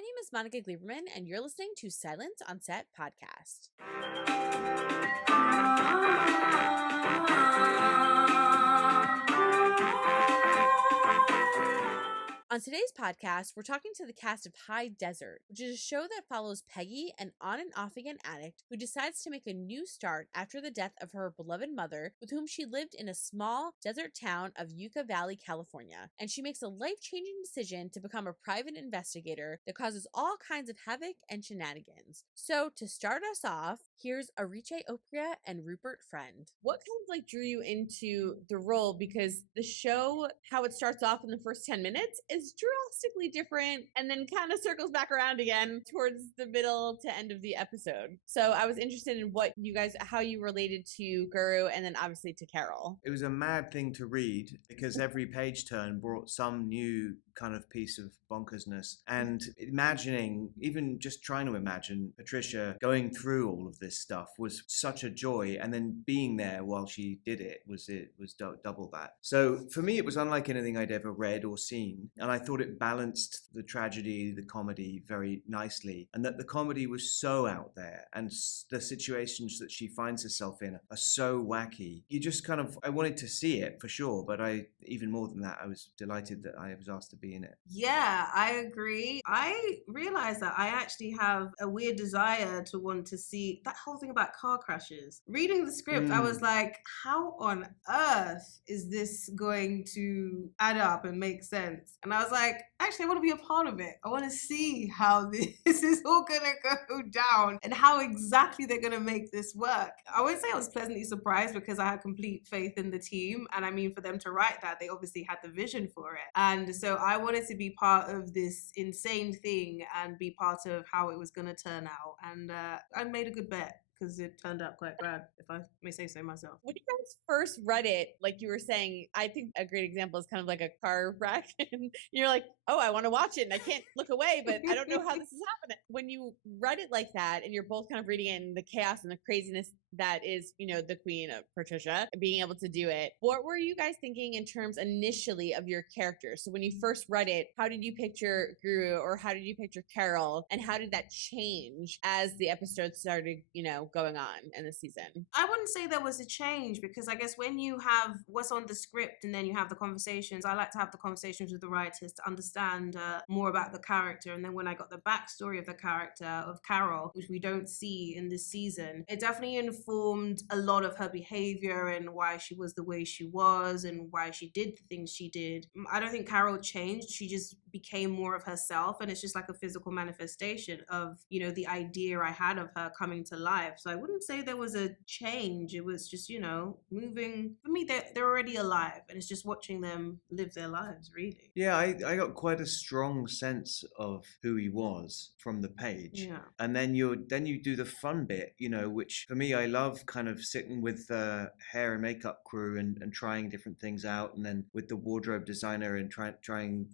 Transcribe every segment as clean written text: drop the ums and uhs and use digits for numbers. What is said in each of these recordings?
My name is Monica Gleiberman, and you're listening to Silence on Set podcast. On today's podcast, we're talking to the cast of High Desert, which is a show that follows Peggy, an on and off again addict who decides to make a new start after the death of her beloved mother, with whom she lived in a small desert town of Yucca Valley, California. And she makes a life-changing decision to become a private investigator that causes all kinds of havoc and shenanigans. So to start us off, here's Weruche Opia and Rupert Friend. What kind of drew you into the role? Because the show, how it starts off in the first 10 minutes is drastically different and then kind of circles back around again towards the middle to end of the episode. So I was interested in how you related to Guru and then obviously to Carol. It was a mad thing to read because every page turn brought some new kind of piece of bonkersness, and even just trying to imagine Patricia going through all of this stuff was such a joy, and then being there while she did it was double that. So for me, it was unlike anything I'd ever read or seen, and I thought it balanced the tragedy, the comedy very nicely, and that the comedy was so out there, and the situations that she finds herself in are so wacky. I wanted to see it for sure, but even more than that, I was delighted that I was asked to be in it. Yeah, I agree. I realized that I actually have a weird desire to want to see that whole thing about car crashes. Reading the script, I was like, how on earth is this going to add up and make sense? And I was like, actually, I want to be a part of it. I want to see how this is all going to go down and how exactly they're going to make this work. I wouldn't say I was pleasantly surprised because I had complete faith in the team. And I mean, for them to write that, they obviously had the vision for it. And so I wanted to be part of this insane thing and be part of how it was going to turn out. And I made a good bet, because it turned out quite bad, if I may say so myself. When you guys first read it, like you were saying, I think a great example is kind of like a car wreck. And you're like, oh, I want to watch it and I can't look away, but I don't know how this is happening. When you read it like that and you're both kind of reading in the chaos and the craziness that is, the queen of Patricia, being able to do it, what were you guys thinking in terms initially of your characters? So when you first read it, how did you picture Guru, or how did you picture Carol? And how did that change as the episode started, going on in the season? I wouldn't say there was a change, because I guess when you have what's on the script and then you have the conversations, I like to have the conversations with the writers to understand more about the character. And then when I got the backstory of the character of Carol, which we don't see in this season, it definitely informed a lot of her behavior and why she was the way she was and why she did the things she did. I don't think Carol changed. She just became more of herself, and it's just like a physical manifestation of, the idea I had of her coming to life. So I wouldn't say there was a change. It was just, moving. For me, they're already alive, and it's just watching them live their lives, really. Yeah, I got quite a strong sense of who he was from the page. Yeah. And then you do the fun bit, which for me, I love kind of sitting with the hair and makeup crew and trying different things out, and then with the wardrobe designer and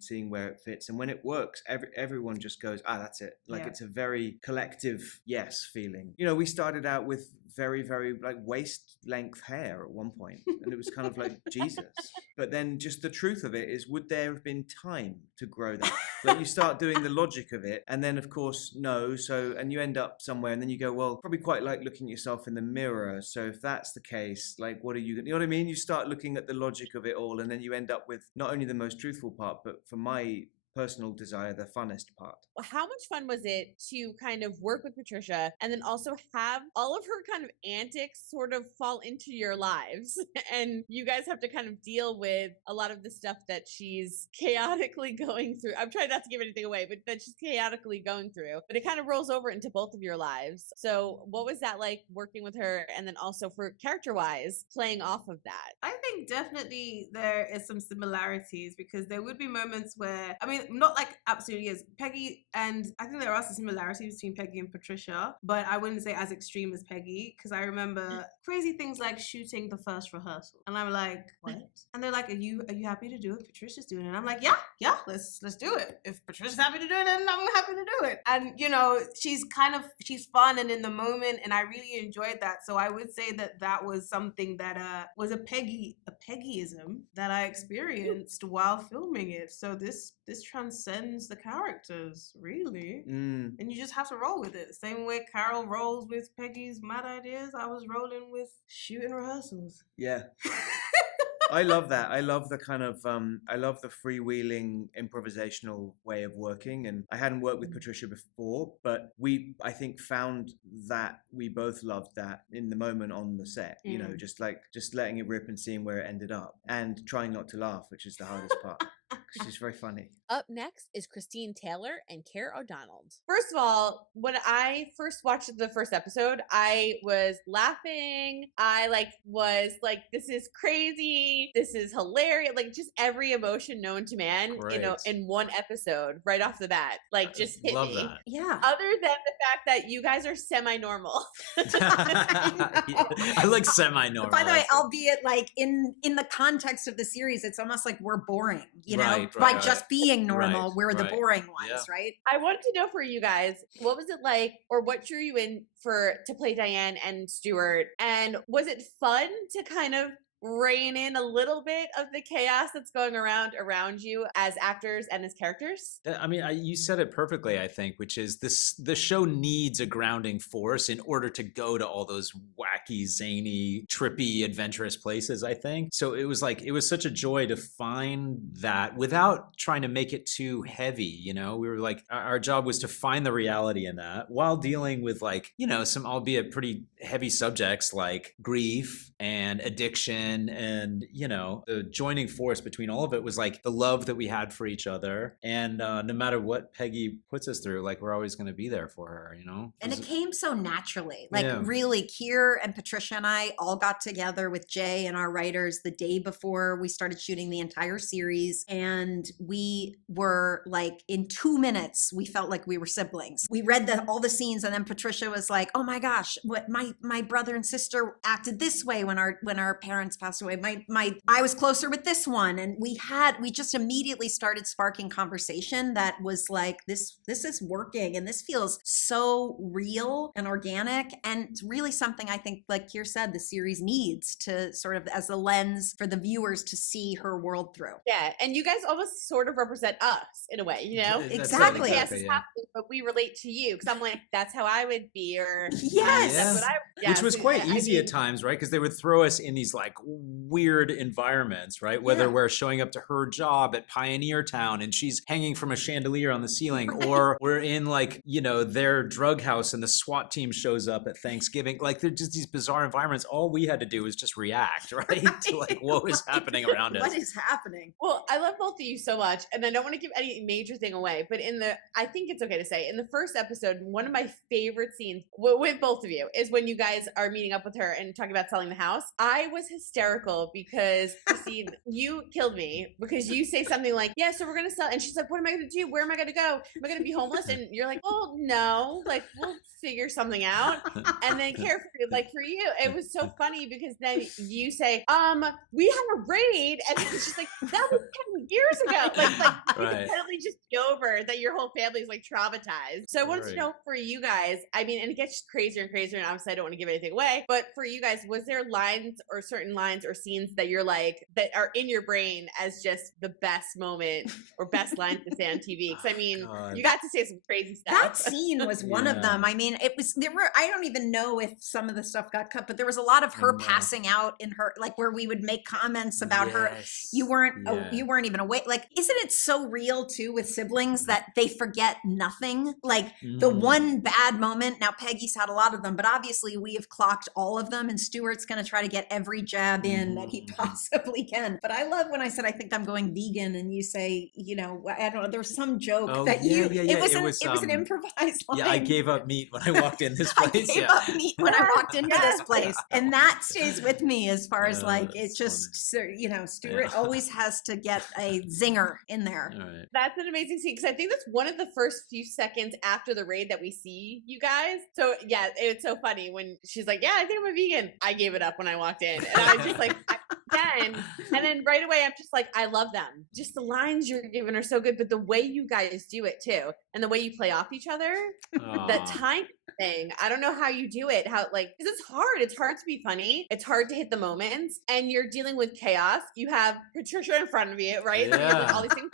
seeing where it fits. And when it works, everyone just goes, that's it. It's a very collective yes feeling. We started out with very, very waist length hair at one point, and it was kind of like Jesus. But then just the truth of it is, would there have been time to grow that? You start doing the logic of it, and then of course no. So, and you end up somewhere, and then you go, well, probably quite like looking at yourself in the mirror. So if that's the case, what are you know what I mean? You start looking at the logic of it all, and then you end up with not only the most truthful part, but for my personal desire, the funnest part. How much fun was it to kind of work with Patricia and then also have all of her kind of antics sort of fall into your lives, and you guys have to kind of deal with a lot of the stuff that she's chaotically going through? I'm trying not to give anything away, but that she's chaotically going through, but it kind of rolls over into both of your lives. So what was that like working with her, and then also for character-wise playing off of that? I think definitely there is some similarities, because there would be moments where, not like absolutely as Peggy, and I think there are some similarities between Peggy and Patricia, but I wouldn't say as extreme as Peggy, because I remember crazy things like shooting the first rehearsal, and I'm like, what? And they're like, are you happy to do it? Patricia's doing it. And I'm like, yeah, let's do it. If Patricia's happy to do it, then I'm happy to doing? And, she's fun and in the moment, and I really enjoyed that. So I would say that was something that was a Peggyism that I experienced while filming it. So this transcends the characters, really. And you just have to roll with it. The same way Carol rolls with Peggy's mad ideas, I was rolling with shooting rehearsals. Yeah. I love that. I love the kind of, I love the freewheeling improvisational way of working. And I hadn't worked with Patricia before, but I think, found that we both loved that in the moment on the set, just letting it rip and seeing where it ended up and trying not to laugh, which is the hardest part. She's very funny. Up next is Christine Taylor and Keir O'Donnell. First of all, when I first watched the first episode, I was laughing. I was like, this is crazy. This is hilarious. Like, just every emotion known to man, Great. in one episode right off the bat. Like, just hit love me. that. Yeah. Other than the fact that you guys are semi-normal. I like semi-normal. By the way, albeit in the context of the series, it's almost like we're boring, by just being normal, we're the boring ones, right? I wanted to know for you guys, what was it like, or what drew you in to play Diane and Stuart? And was it fun to kind of rein in a little bit of the chaos that's going around you as actors and as characters? I mean, you said it perfectly, I think, which is the show needs a grounding force in order to go to all those wacky, zany, trippy, adventurous places, I think. So it was such a joy to find that without trying to make it too heavy, We were like, our job was to find the reality in that while dealing with some albeit pretty heavy subjects like grief and addiction, and the joining force between all of it was like the love that we had for each other, and no matter what Peggy puts us through, we're always going to be there for her, And it came so naturally. Really, Keir and Patricia and I all got together with Jay and our writers the day before we started shooting the entire series, and we were in 2 minutes we felt like we were siblings. We read all the scenes, and then Patricia was like, oh my gosh, what my brother and sister acted this way when our parents passed away. I was closer with this one, and we just immediately started sparking conversation that was like, this is working, and this feels so real and organic, and it's really something I think, like Keir said, the series needs to sort of as a lens for the viewers to see her world through. Yeah, and you guys almost sort of represent us in a way, Exactly. Yes, it's happening, but we relate to you, because I'm like, that's how I would be, or yes, that's what which was quite easy at times, right? Because they would throw us in these weird environments, right? Whether we're showing up to her job at Pioneer Town and she's hanging from a chandelier on the ceiling, or we're in their drug house and the SWAT team shows up at Thanksgiving. They're just these bizarre environments. All we had to do was just react, right? To what was happening around us. What is happening? Well, I love both of you so much, and I don't want to give any major thing away, but I think it's okay to say, in the first episode, one of my favorite scenes with both of you is when you guys are meeting up with her and talking about selling the house. I was hysterical because, Christine, you killed me because you say something like, yeah, so we're going to sell. And she's like, what am I going to do? Where am I going to go? Am I going to be homeless? And you're like, well, no, we'll figure something out. And then for you, it was so funny because then you say, we had a raid, and it's just that was 10 years ago. Right. Totally just over that your whole family's traumatized. So I wanted to know for you guys, and it gets crazier and crazier, and obviously I don't want to give anything away, but for you guys, was there certain lines or scenes that you're that are in your brain as just the best moment or best line to say on TV? Because you got to say some crazy stuff. That scene was one of them. I don't even know if some of the stuff got cut, but there was a lot of her passing out in her, where we would make comments about her. You weren't even awake. Isn't it so real too with siblings that they forget nothing? The one bad moment, now Peggy's had a lot of them, but obviously we have clocked all of them, and Stuart's going to try to get every jab in that he possibly can. But I love when I said, I think I'm going vegan, and you say, I don't know, there's some joke it was an improvised line. Yeah, I gave up meat when I walked in this place. I gave up meat when I walked into this place. And that stays with me as far as it's just, Stuart always has to get a zinger in there. Right. That's an amazing scene, because I think that's one of the first few seconds after the raid that we see you guys. So yeah, it's so funny when she's like, yeah, I think I'm a vegan. I gave it up when I walked in. And I was just I And then right away, I'm just like, I love them. Just the lines you're giving are so good, but the way you guys do it too, and the way you play off each other, that time thing. I don't know how you do it. How because it's hard. It's hard to be funny. It's hard to hit the moments, and you're dealing with chaos. You have Patricia in front of you, right? Yeah. Like all these things.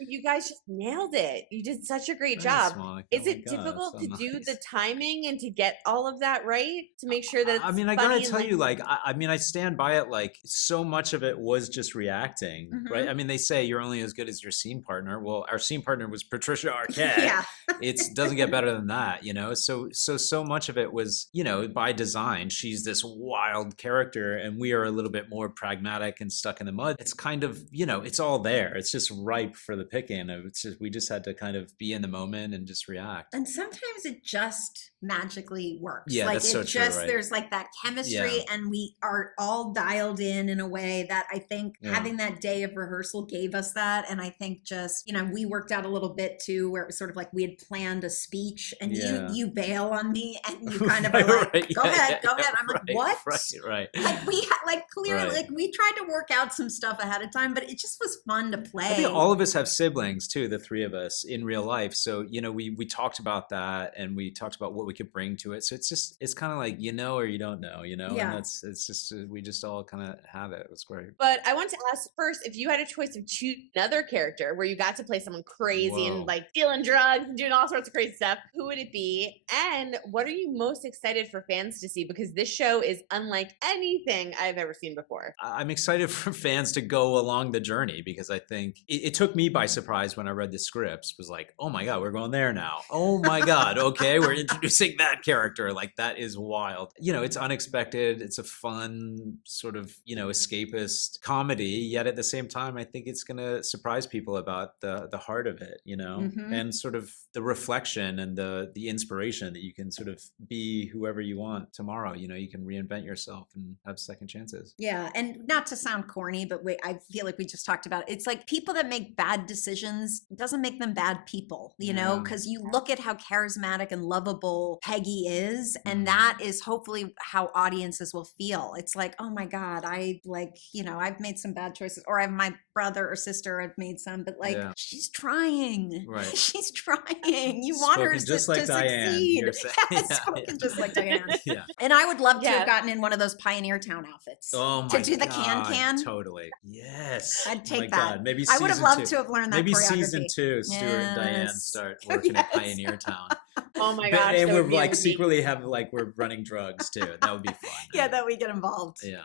You guys just nailed it. You did such a great job. Is it difficult to do the timing and to get all of that right to make sure that it's I mean, I funny gotta tell you, like, I mean, I stand by it. Like, so much of it was just reacting, right? I mean, they say you're only as good as your scene partner. Well, our scene partner was Patricia Arquette. Yeah. It doesn't get better than that, you know? So much of it was, you know, by design. She's this wild character, and we are a little bit more pragmatic and stuck in the mud. It's kind of, you know, it's all there. It's just ripe for the picking. It's just, we just had to kind of be in the moment and just react. And sometimes it just magically works. Yeah, like that's it so just true, right? There's like that chemistry, and we are all dialed in a way that I think having that day of rehearsal gave us that. And I think just, you know, we worked out a little bit too, where it was sort of like we had planned a speech, and you bail on me, and you kind of are like, go ahead. I'm like, what? Right. Like we like clearly like we tried to work out some stuff ahead of time, but it just was fun to play. I think all of us have siblings too, the three of us in real life. So, you know, we talked about that, and we talked about what we could bring to it. So it's kind of like, you know, or you don't know, you know, and it's just, we just all kind of have it. It's great. But I want to ask first, if you had a choice of choosing another character where you got to play someone crazy and like dealing drugs and doing all sorts of crazy stuff, who would it be? And what are you most excited for fans to see? Because this show is unlike anything I've ever seen before. I'm excited for fans to go along the journey, because I think it took me by surprise when I read the scripts. Was like, oh my God, we're going there now. Oh my God, okay, we're introducing that character. Like, that is wild. You know, it's unexpected. It's a fun sort of, you know, escapist comedy. Yet at the same time, I think it's going to surprise people about the heart of it, you know, and sort of the reflection and the inspiration that you can sort of be whoever you want tomorrow. You know, you can reinvent yourself and have second chances. Yeah. And not to sound corny, but I feel like we just talked about it. It's like people that make bad decisions doesn't make them bad people, you know, because you look at how charismatic and lovable Peggy is, and that is hopefully how audiences will feel. It's like, oh my God, I like, you know, I've made some bad choices, or I have my brother or sister, I've made some, but like, she's trying. Right. She's trying. You want her just to like Diane, succeed. yeah, Spoken just like Diane. Yeah. And I would love to have gotten in one of those Pioneer Town outfits. Oh my to do the God, can. Totally. Yes. I'd take my that. God. Maybe I would have loved 2. to have learned that Maybe choreography. season 2, Stuart and Diane start working at Pioneer Town. Oh my gosh. And we're like secretly we're running drugs too. That would be fun. Yeah, that we get involved. Yeah.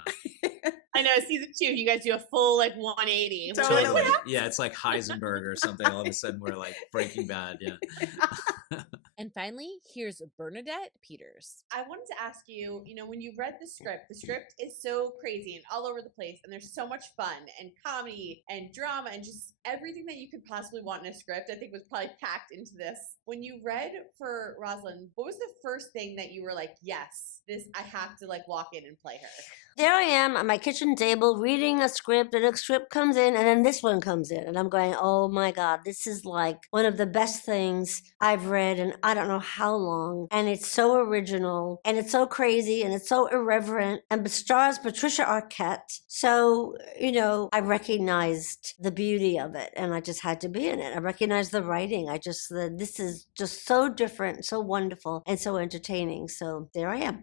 I know, season 2, you guys do a full like 180. Totally. Yeah, it's like Heisenberg or something. All of a sudden we're like Breaking Bad. Yeah. And finally, here's Bernadette Peters. I wanted to ask you, you know, when you read the script is so crazy and all over the place, and there's so much fun and comedy and drama and just everything that you could possibly want in a script, I think was probably packed into this. When you read for Rosalind, what was the first thing that you were like, yes, this, I have to like walk in and play her? There I am at my kitchen table reading a script, and a script comes in, and then this one comes in, and I'm going, oh my God, this is like one of the best things I've read in I don't know how long, and it's so original, and it's so crazy, and it's so irreverent, and stars Patricia Arquette. So, you know, I recognized the beauty of it, and I just had to be in it. I recognized the writing. This is just so different, so wonderful, and so entertaining. So there I am.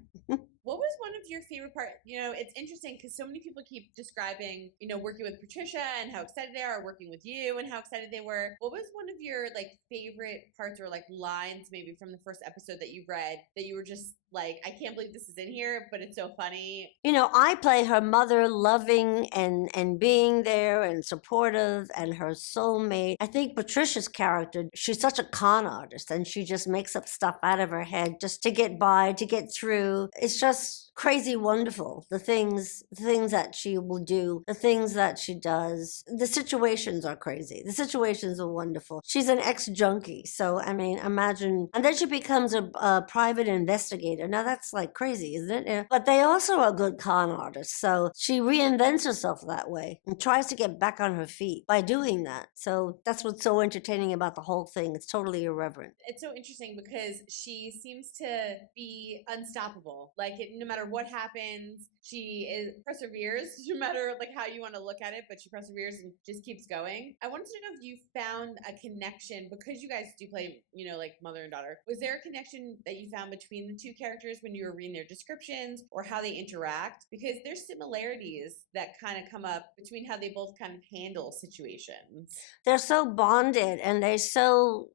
What was one of your favorite part? You know, it's interesting because so many people keep describing, you know, working with Patricia and how excited they are working with you and how excited they were. What was one of your like favorite parts or like lines maybe from the first episode that you read that you were just like, I can't believe this is in here, but it's so funny? You know, I play her mother, loving and being there and supportive, and her soulmate. I think Patricia's character, she's such a con artist, and she just makes up stuff out of her head just to get by, to get through. It's just crazy wonderful, the things that she will do, the things that she does. The situations are crazy. The situations are wonderful. She's an ex-junkie, so I mean, imagine. And then she becomes a private investigator. Now that's like crazy, isn't it? But they also are good con artists, so she reinvents herself that way and tries to get back on her feet by doing that. So that's what's so entertaining about the whole thing. It's totally irreverent. It's so interesting because she seems to be unstoppable. Like, no matter what happens, she perseveres no matter like how you want to look at it, but she perseveres and just keeps going. I wanted to know if you found a connection, because you guys do play, like mother and daughter. Was there a connection that you found between the two characters when you were reading their descriptions or how they interact? Because there's similarities that kind of come up between how they both kind of handle situations. They're so bonded and they so,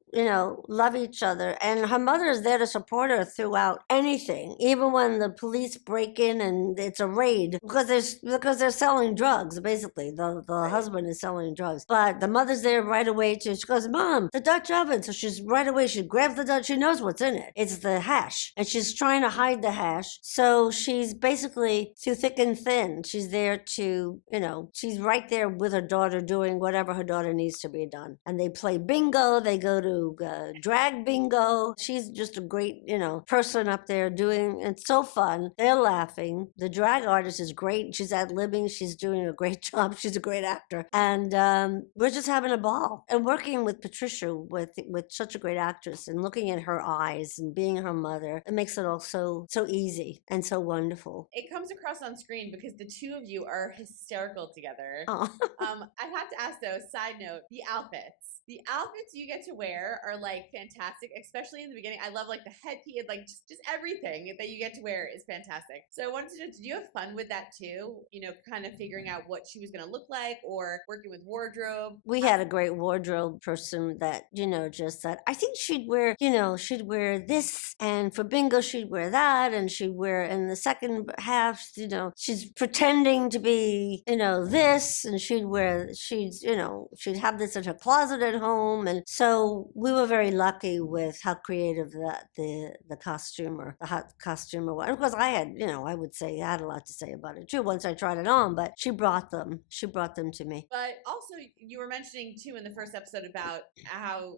love each other. And her mother is there to support her throughout anything, even when the police break in and it's a raid because they're selling drugs. Basically, the right. husband is selling drugs, but the mother's there right away she goes, "Mom, the Dutch oven." So she's right away. She grabs the Dutch. She knows what's in it. It's the hash, and she's trying to hide the hash. So she's basically through thick and thin. She's there to, she's right there with her daughter doing whatever her daughter needs to be done. And they play bingo. They go to drag bingo. She's just a great, person up there doing. It's so fun. They're laughing. The drag artist is great. She's ad-libbing. She's doing a great job. She's a great actor. And we're just having a ball. And working with Patricia, with such a great actress, and looking at her eyes and being her mother, it makes it all so easy and so wonderful. It comes across on screen because the two of you are hysterical together. Oh. I have to ask though, side note, the outfits. The outfits you get to wear are like fantastic, especially in the beginning. I love like the headpiece, like just everything that you get to wear is fantastic. So I wanted to know, did you have fun with that too? Kind of figuring out what she was going to look like or working with wardrobe? We had a great wardrobe person that, just said, I think she'd wear this, and for bingo she'd wear that, and she'd wear in the second half, she's pretending to be, this, and she'd have this in her closet at home. And so we were very lucky with how creative the costumer, the hot costumer was. Of course, I had, I would say I had a lot to say about it too once I tried it on, but she brought them to me. But also you were mentioning too in the first episode about how,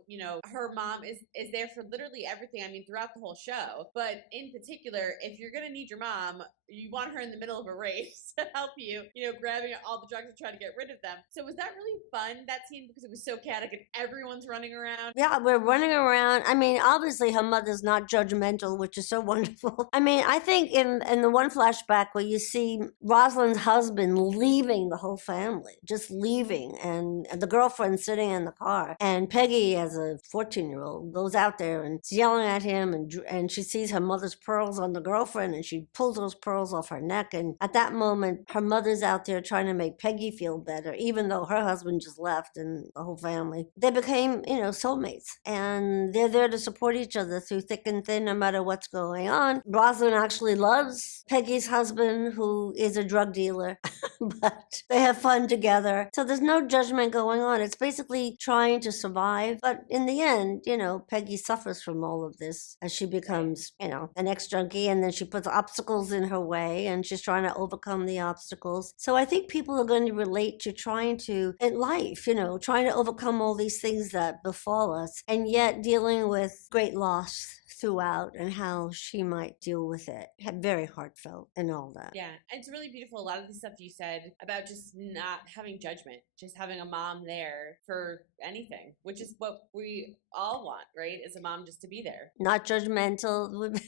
her mom is there for literally everything. I mean, throughout the whole show, but in particular, if you're going to need your mom, you want her in the middle of a race to help you, grabbing all the drugs and trying to get rid of them. So was that really fun, that scene, because it was so chaotic and everyone's running around? Yeah, we're running around. I mean, obviously her mother's not judgmental, which is so wonderful. I mean, I think in the one flashback where you see Rosalind's husband leaving the whole family, just leaving, and the girlfriend sitting in the car, and Peggy, as a 14-year-old, goes out there and is yelling at him, and she sees her mother's pearls on the girlfriend, and she pulls those pearls off her neck. And at that moment, her mother's out there trying to make Peggy feel better, even though her husband just left and the whole family. They became, soulmates, and they're there to support each other through thick and thin, no matter what's going on. Rosalind actually loves Peggy's husband, who is a drug dealer, but they have fun together. So there's no judgment going on. It's basically trying to survive. But in the end, Peggy suffers from all of this as she becomes, an ex-junkie, and then she puts obstacles in her way, and she's trying to overcome the obstacles. So I think people are going to relate to trying to, in life, trying to overcome all these things that befall us, and yet dealing with great loss throughout and how she might deal with it. Very heartfelt and all that. Yeah, and it's really beautiful. A lot of the stuff you said about just not having judgment, just having a mom there for anything, which is what we all want, right? Is a mom just to be there. Not judgmental.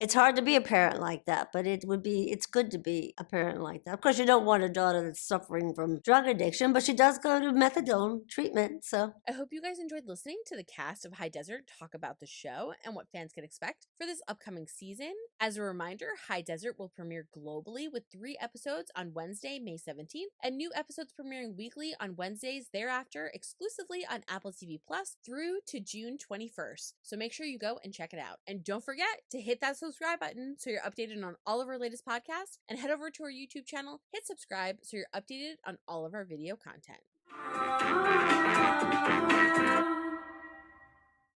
It's hard to be a parent like that, but it's good to be a parent like that. Of course, you don't want a daughter that's suffering from drug addiction, but she does go to methadone treatment, so. I hope you guys enjoyed listening to the cast of High Desert talk about the show and what fans can expect for this upcoming season. As a reminder, High Desert will premiere globally with 3 episodes on Wednesday, May 17th, and new episodes premiering weekly on Wednesdays thereafter, exclusively on Apple TV Plus through to June 21st. So make sure you go and check it out. And don't forget to hit that subscribe button so you're updated on all of our latest podcasts, and head over to our YouTube channel, hit subscribe so you're updated on all of our video content.